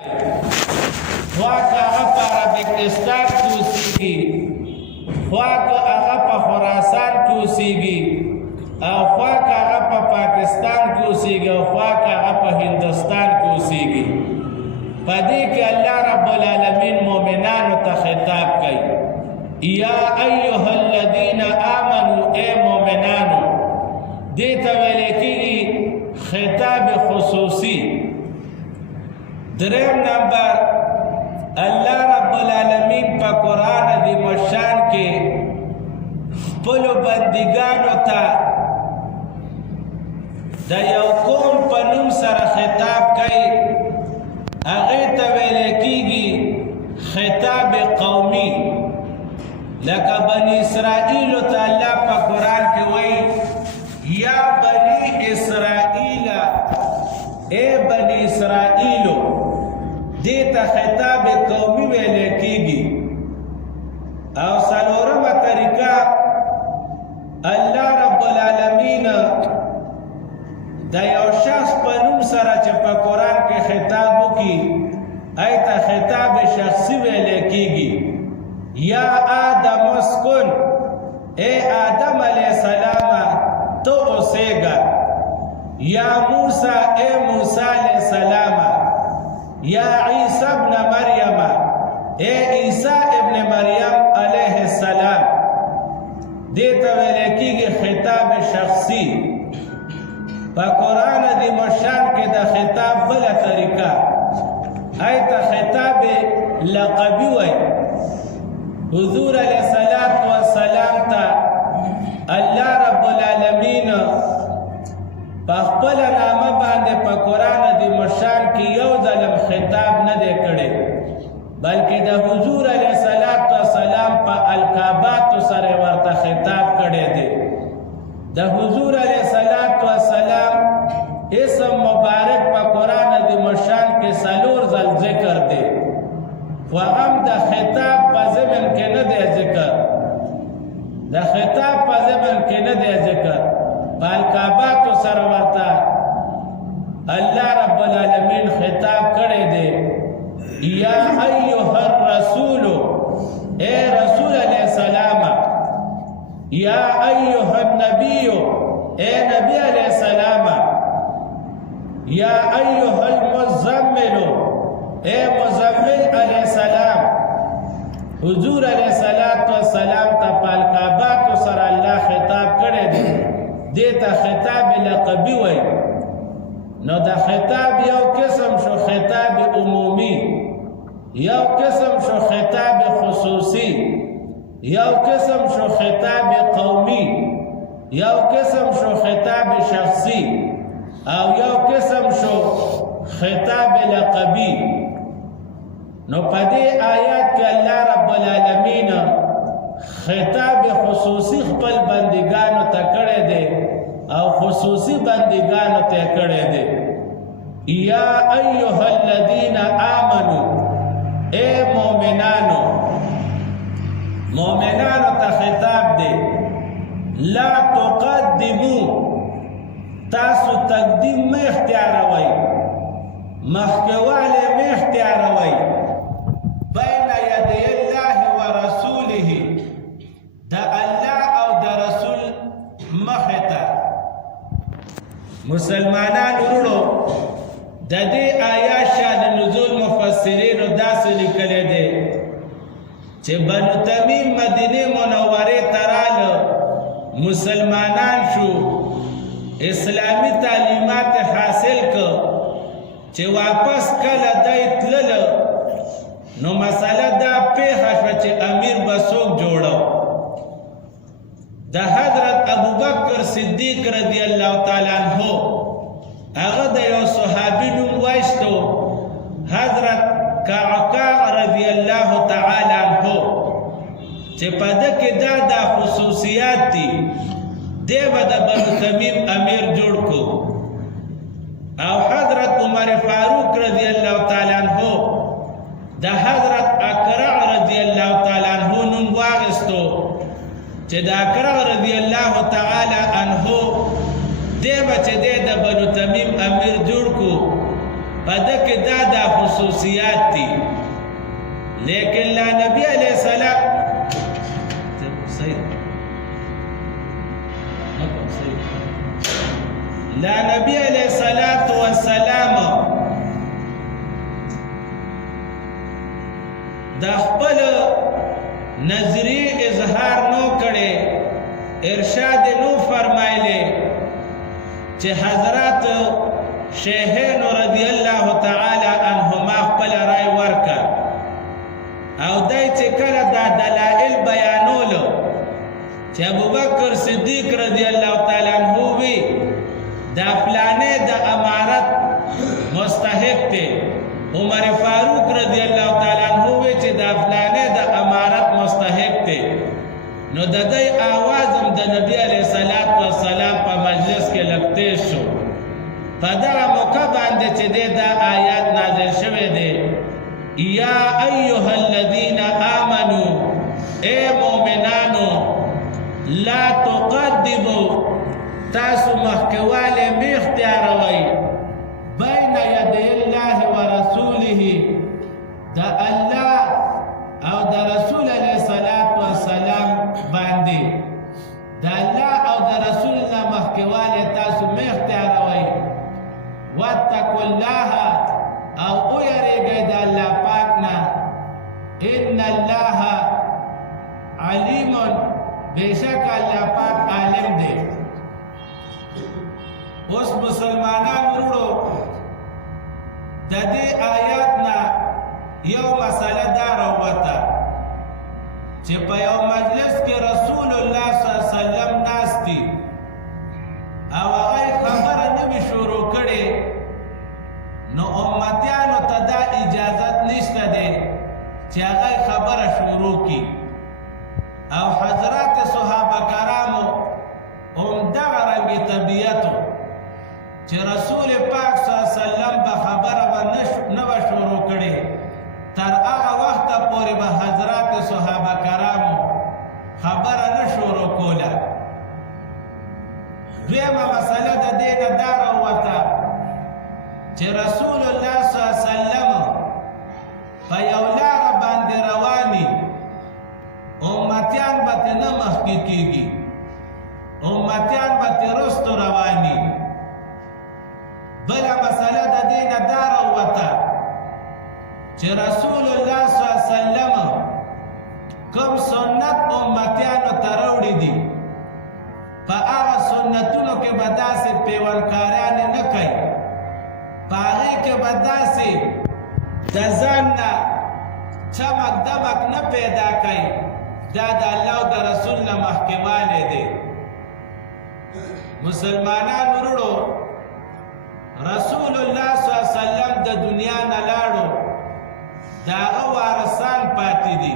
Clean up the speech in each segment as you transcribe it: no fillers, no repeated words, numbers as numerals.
خواہ کا آغا پا عربکستان کیوسی گی، خواہ کا آغا پا خراسان کیوسی گی، او خواہ کا آغا پا پاکستان کیوسی گی، او خواہ کا آغا پا ہندوستان کیوسی گی. پدی کہ اللہ رب العالمین مومنانو تا خطاب کئی، یا ایوہ الذین آمنو، اے مومنانو. دیتا ویلے کی خطاب خصوصی. دریم نمبر، اللہ رب العالمین پا قرآن دی مشان کے خپلو بندگانو تا دا یو قوم پا نم سر خطاب کئی، اغیتا ویلے کیگی خطاب قومی. لکا بنی اسرائیلو تا اللہ پا قرآن کے وئی، یا بنی اسرائیل، اے بنی اسرائیلو. دیتا خطاب قومی ویلے کیگی. او سلورم طریقہ، اللہ رب العالمین دا یو شخص پا نم سر چپا قرآن کے خطابو کی ایتا خطاب شخصی ویلے کیگی. یا آدم اسکن، اے آدم علیہ السلام تو اسے گا. یا موسیٰ، اے موسیٰ علیہ السلام. یا عیسیٰ ابن مریم، اے عیسیٰ ابن مریم علیہ السلام. دیتا ویلے کی گی خطاب شخصی. پا قرآن دی مشان کے دا خطاب بلا طریقہ ایتا خطاب لقبی وی. حضور علیہ السلام تا اللہ رب العالمین پا خپل نامه باندې پا قرآن دی مشان کی یو ظلم خطاب ندے کڑے، بلکہ دا حضور علیہ السلام پا القابات سر ورطا خطاب کڑے دے. دا حضور علیہ السلام اسم مبارک پا قرآن دی مشان کے سلور ذل ذکر دے، وہم دا خطاب پا زمن کے ندے ذکر، دا خطاب پا زمن کے ندے ذکر، بالکابات سر ورطا اللہ رب العالمین خطاب کرے دے. یا ایوہ الرسول، اے رسول علیہ السلام. یا ایوہ النبی، اے نبی علیہ السلام. یا ایوہ المزمل، اے مزمل علیہ السلام. حضور علیہ السلام تا بالکابات سر اللہ خطاب کرے دے. دیتا خطاب لقبی وی. نو دا خطاب یو قسم شو خطاب عمومی، یو قسم شو خطاب خصوصی، یو قسم شو خطاب قومی، یو قسم شو خطاب شخصی، او یو قسم شو خطاب لقبی. نو پدے آیات کے اللہ رب العالمین خطاب خصوصی خپل بندگانو تا کڑے دے او خصوصی بندگانو تا کڑے دے. یا ایوہ الذین آمنو، اے مومنانو. مومنانو تا خطاب دے. لا تقدمو، تاسو تقدیم میں اختیار ہوئی، محکوالے میں اختیار ہوئی، بین یدی اللہ و رسولہ، دا اللہ او دا رسول مختا. مسلمانان ورڑو دا دی آیات شان نزول مفسرین و دا سے لکلے دے چھ بنو تمیم مدینی منوری ترال مسلمانان شو، اسلامی تعلیمات حاصل کو، چھ واپس کل دایت لل نو مسئلہ دا پیخا شو چھ امیر بسوک جوڑو. دا حضرت ابو بکر صدیق رضی اللہ تعالیٰ عنہ اغد یو صحابی نم واشتو حضرت کعکاء رضی اللہ تعالیٰ عنہ. چھ پدک دا خصوصیات تی دے بدا بنو تمیم امیر جوڑ کو. او حضرت عمر فاروق رضی اللہ تعالیٰ عنہ دا حضرت اکرع رضی اللہ تعالیٰ عنہ نم واغستو چھ دا اکرع رضی اللہ تعالیٰ عنہ دے بچے دے دا بنو تمیم امیر جوڑ کو. پدک دا خصوصیات تی لیکن لا نبی علیہ السلام لا نبی علیہ السلام دا خپل نظری اظہار نو کڑے ارشاد نو فرمائلے چه حضرات شیخین رضی اللہ تعالی عنہما خپل رائے ورکا او دای چه کل دا دلائل بیانولو چه ابو بکر صدیق رضی اللہ تعالی عنہ بھی دا فلانے دا امارت مستحق تے عمر فاروق رضی اللہ تعالی عنہ بھی چه دا فلانے دا امارت مستحق تے نو دا دی آوازم دا نبی علیہ السلام پا مجلس کے لگتے شو پا دا موقع باندے چه دے دا آیات نازل شوے دے یا ایوہ الذین آمنو اے مومنانو لا تقدمو تاسو مخکوال میختیاروئی بین ید اللہ و رسولہ دا اللہ او دا رسول علیہ السلام باندے دا اللہ او دا رسول اللہ مخکوال تاسو میختیاروئی واتقوا اللہ او اویرے گئی دا اللہ پاکنا ان اللہ علیم بے شک اللہ پاک عالم دے اس مسلمانان روڑو دا دے آیاتنا یو مسئلہ دار ہوتا چه پا یو مجلس کے رسول اللہ صلی اللہ علیہ وسلم ناستی او اغای خبر نمی شروع کڑے نو امتیانو تا دا اجازت نشتا دے چه اغای خبر شروع کی او حضرات صحابہ کرامو دا رنگی طبیعتو چه رسول پاک صلی اللہ علیہ وسلم با خبر نو شروع کڑے تر آغا وقت پوری با حضرات صحابہ کرامو خبر نشورو کولا دویمہ مسئلہ دا دین دارا ہوتا چه رسول اللہ صلی اللہ علیہ وسلم پا یولار باندی روانی امتیان باتی نمخی کی گی امتیان باتی رست روانی بلا مسئلہ دا دین دارا ہوتا چه رسول اللہ صلی اللہ علیہ وسلم کم سنت امتیانو تروڑی دی پا آغا سنتونو کے بدا سے پیونکاریانی نکئی پا آغی کے بدا سے دزاننا چمک دمک نہ پیدا کئی دا اللہ و دا رسول نہ محکمانے دے مسلمانان رڑو رسول اللہ صلی اللہ علیہ وسلم دا دنیا نلاڑو دا وارثان پاتی دی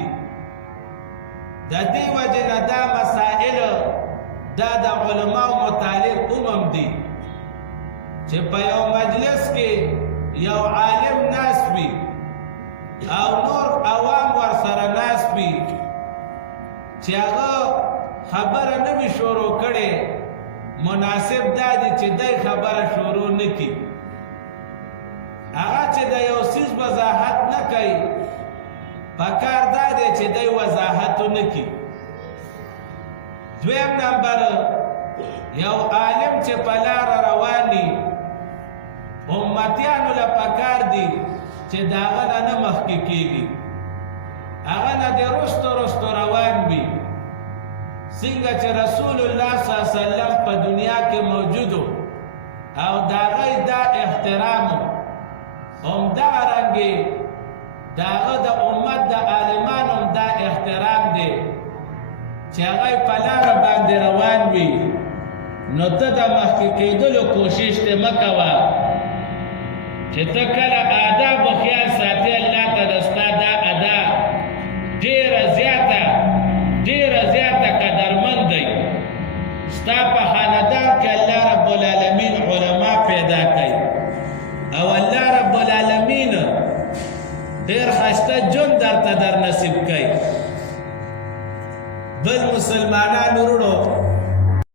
دا دی وجہ دا مسائل دا علماء متعلق دی چه پا یو مجلس کے یو عالم ناس بھی او نور عوام ورسر ناس بھی چه اگا خبر نمی شروع کڑے مناسب دا دی چه دی خبر شروع نکی اگا چه دا یو سیز وضاحت نکی پکار دا دی چه دی وضاحتو نکی دویم نمبر یو عالم چه پلار روانی امتیانو لپکار دی چه داغنا نمخی کیگی اغنا دی رست روان بی سنگا چه رسول اللہ صلی اللہ علیہ وسلم پا دنیا کے موجودو او داغی دا احترامو دا رنگی داغ دا امت دا عالمانم دا احترام دے چه اغای پلار باندې روان وی نو ته دا مخکې کېدلو کوشش ته مه کوه چې ته کله آداب و خیال ساتي الله ته د ستا